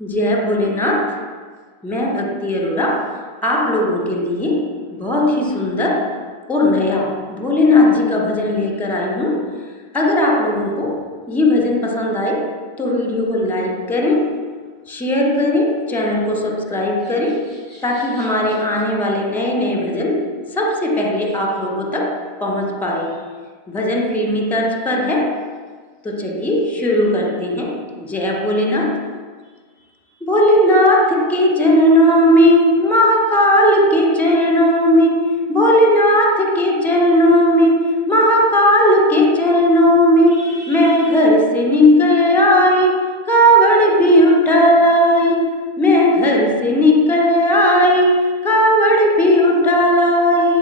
जय भोलेनाथ। मैं भक्ति अरोड़ा आप लोगों के लिए बहुत ही सुंदर और नया भोलेनाथ जी का भजन लेकर आई हूँ। अगर आप लोगों को ये भजन पसंद आए तो वीडियो को लाइक करें, शेयर करें, चैनल को सब्सक्राइब करें ताकि हमारे आने वाले नए नए भजन सबसे पहले आप लोगों तक पहुँच पाए। भजन फिल्मी तर्ज पर है, तो चलिए शुरू करते हैं। जय भोलेनाथ। भोलेनाथ के चरणों में, महाकाल के चरणों में, भोलेनाथ के चरणों में, महाकाल के चरणों में मैं घर से निकल आई, कावड़ भी उठा लाई। मैं घर से निकल आई, कावड़ भी उठा लाई।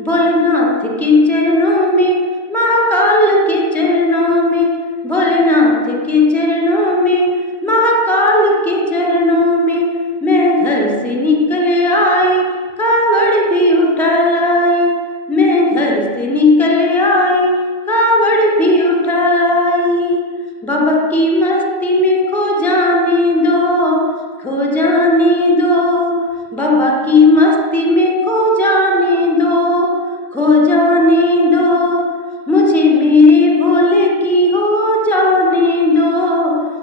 भोलेनाथ के चरणों में, महाकाल के चरणों में, भोलेनाथ के चरणों में, महाकाल के चरणों में मैं घर से निकल आई, कावड़ भी उठा लाई। मैं घर से निकल आई, कावड़ भी उठा लाई। बाबा की मस्ती में खो जाने दो, खो जाने दो। बाबा की मस्ती में खो जाने दो, खो जाने दो। मुझे मेरे भोले की हो जाने दो,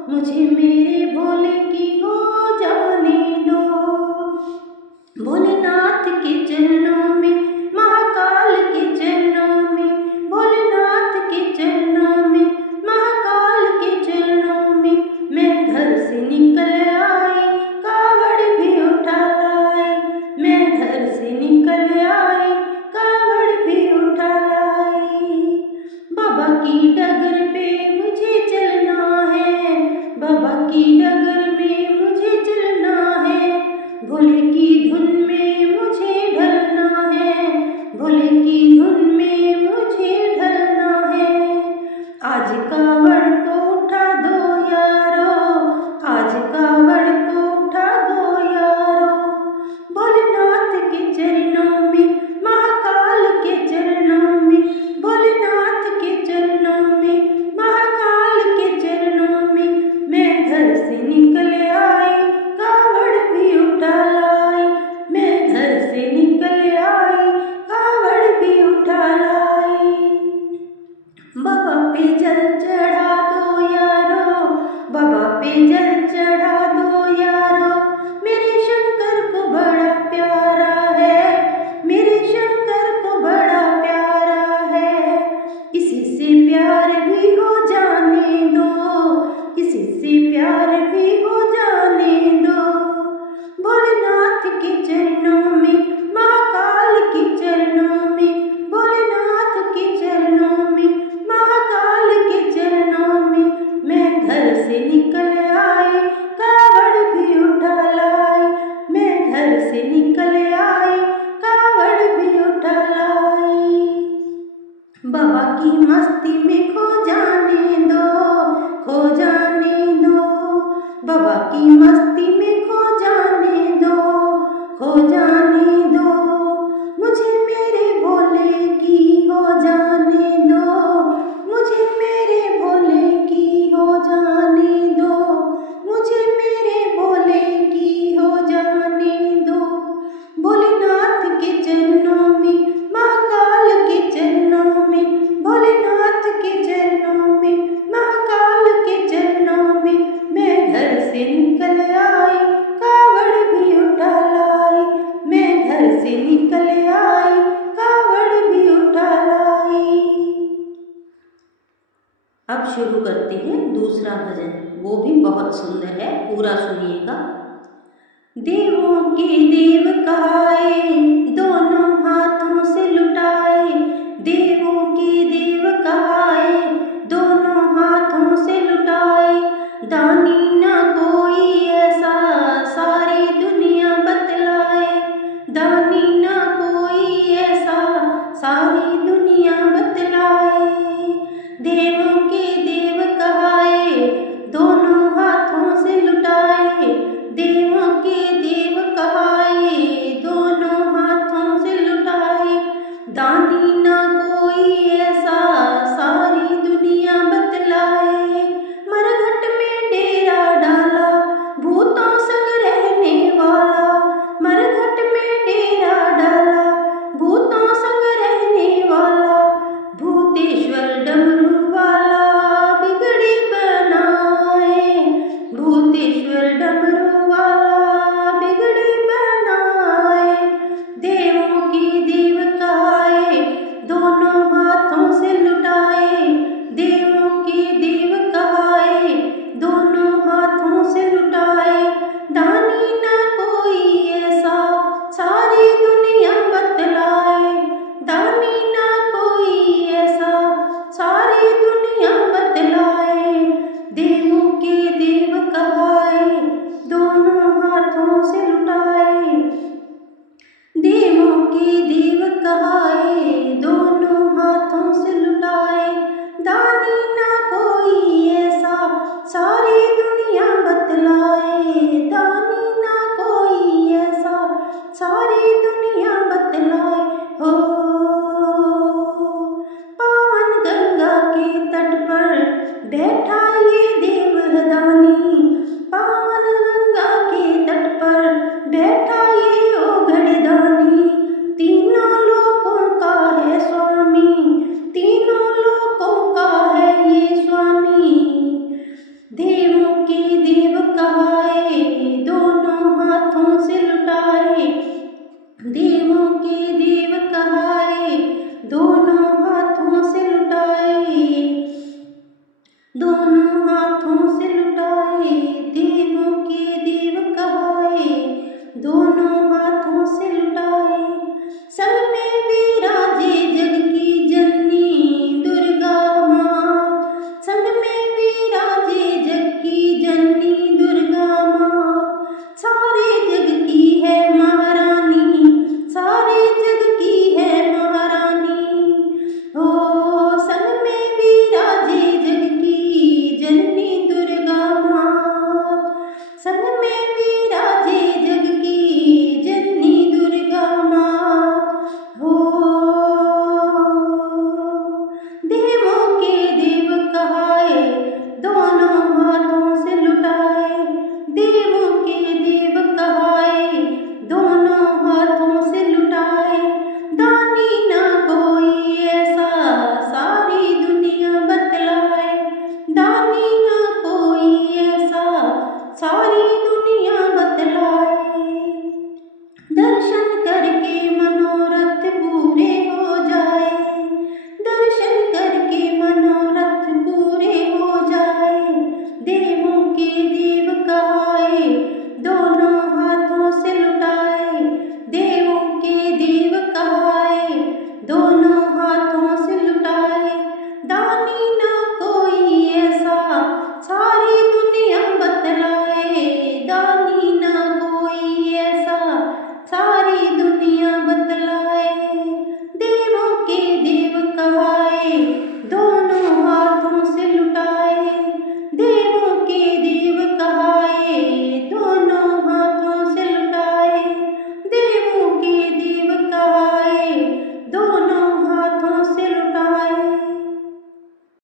मुझे मेरे भोले की हो जाने दो। भोलेनाथ के चरणों में, महाकाल के चरणों में, भोलेनाथ के चरणों में, महाकाल के चरणों में मैं घर से निकल आई, कावड़ भी उठा लाई। मैं घर से निकल आई, कावड़ भी उठा लाई। बाबा की डगर पे मुझे चलना है, बाबा की डगर में मुझे चलना है। भोले की धुन में मुझे ढलना है, भोले की धुन में मुझे ढलना है। आज कावड़ को उठा दो यारो, आज कावड़ को उठा दो यारो। भोलेनाथ के चरणों में, महाकाल के चरणों में, भोलेनाथ के चरणों में, महाकाल के चरणों में मैं घर से निकल आई, कावड़ भी उठा लाई। मैं घर से निकल आई, कावड़ भी उठा लाई। बाबा पे जल चढ़ा दो यारो, बाबा पे जल चढ़ा दो यारो। मेरे शंकर को बड़ा प्यारा है, मेरे शंकर को बड़ा प्यारा है। इसी से प्यार भी हो जाने दो, इसी से प्यार भी हो जाने दो। भोलेनाथ के चरणों में, महाकाल के चरणों में, भोलेनाथ के चरणों में, महाकाल के चरणों में मैं घर से निकल आई, कावड़ भी उठा लाई। मैं घर से निकल आई, कावड़ भी उठा लाई। बाबा की मस्ती में खो जाने दो, खो जाने दो। बाबा की मस्ती में खो जाने दो, खो जाने दो। मुझे मेरे भोले की हो जाने दो, मुझे मेरे भोले की हो जाने दो, मुझे मेरे भोले की हो जाने दो। भोलेनाथ के चरणों में, महाकाल के चरणों में, भोलेनाथ के चरणों में, महाकाल के चरणों में मैं घर से निकल आई, कावड़ भी उठा लाई। मैं घर से निकल आई, कावड़ भी उठा लाई। अब शुरू करते हैं दूसरा भजन, वो भी बहुत सुंदर है, पूरा सुनिएगा। देवों के देव कहाए, दोनों हाथों से लुटाए। देवों के देव कहाए, दोनों हाथों से लुटाए। दानी ना कोई ऐसा, सारी दुनिया बतलाए। दानी ना कोई ऐसा, सारी दुनिया बतलाए। देवों के देव कहाए, दोनों हाथों से लुटाए। देवों के देव कहाए, दोनों हाथों से लुटाए। दानी ना कोई ऐसा, शिवर डमरू